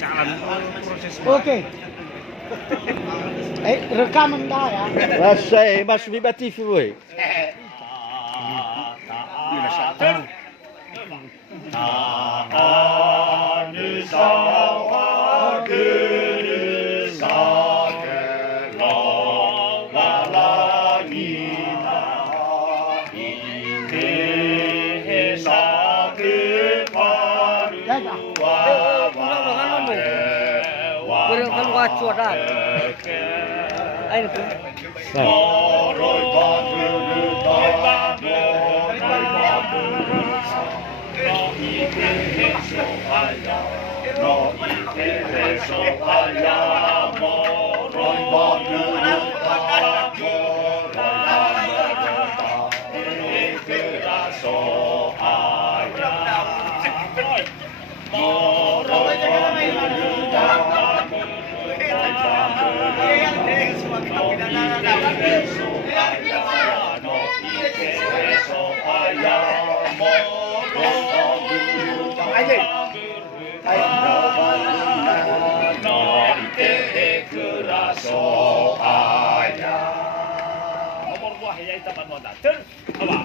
jalan proses. Oke. Rekaman dah ya. Lasai mas Viva TV boy. Berang kan wacoran. Ayo tu. Nomor buah ya itu ban modal. Ter, apa?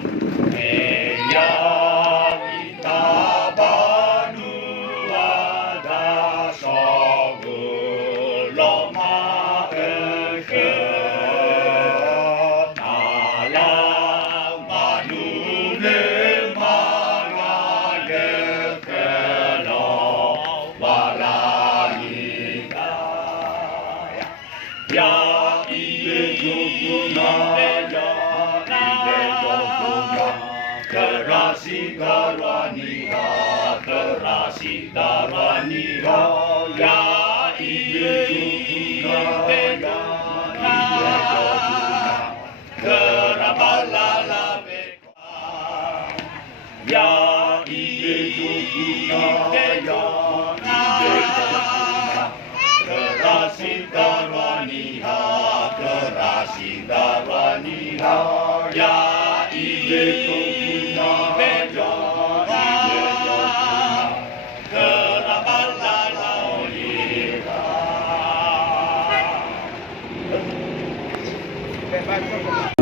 Terasi daraniha ya ibu kerabalala ya ibu terasi daraniha ya ibu Bye.